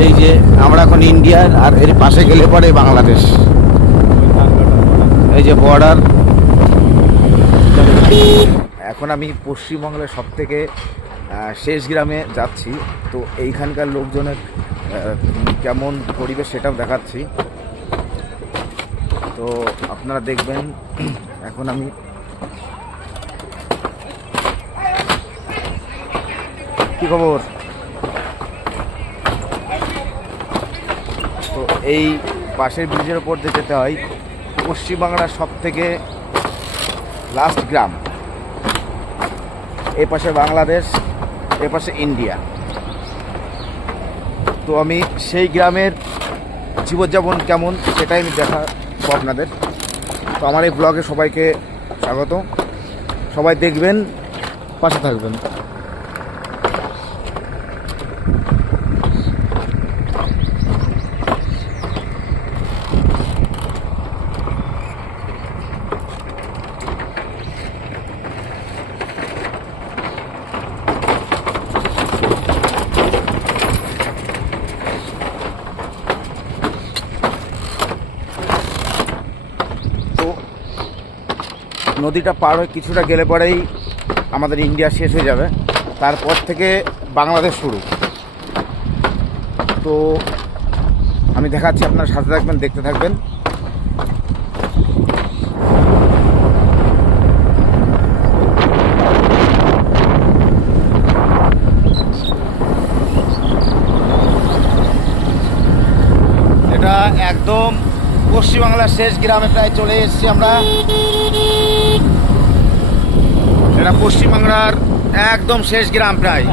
এই যে আমরা এখন ইন্ডিয়ার, আর এর পাশে গেলে পরে বাংলাদেশ। এই যে বর্ডার। এখন আমি পশ্চিমবঙ্গের সব থেকে শেষ গ্রামে যাচ্ছি। তো এইখানকার লোকজনের কেমন পরিবেশ সেটাও দেখাচ্ছি। তো আপনারা দেখবেন। এখন আমি কি খবর? তো এই পাশের ব্রিজের ওপর দিয়ে যেতে হয় পশ্চিমবাংলার সব থেকে লাস্ট গ্রাম। এ পাশে বাংলাদেশ, এ পাশে ইন্ডিয়া। তো আমি সেই গ্রামের জীবনযাপন কেমন সেটাই আমি দেখাবো আপনাদের। তো আমার এই ব্লগে সবাইকে স্বাগত। সবাই দেখবেন, পাশে থাকবেন। নদীটা পার হয়ে কিছুটা গেলে পরেই আমাদের ইন্ডিয়া শেষ হয়ে যাবে, তারপর থেকে বাংলাদেশ শুরু। তো আমি দেখাচ্ছি, আপনার সাথে থাকবেন, দেখতে থাকবেন। এটা একদম পশ্চিমবাংলার শেষ গ্রামে প্রায় চলে এসেছি আমরা। এটা পশ্চিমবাংলার একদম শেষ গ্রাম প্রায়।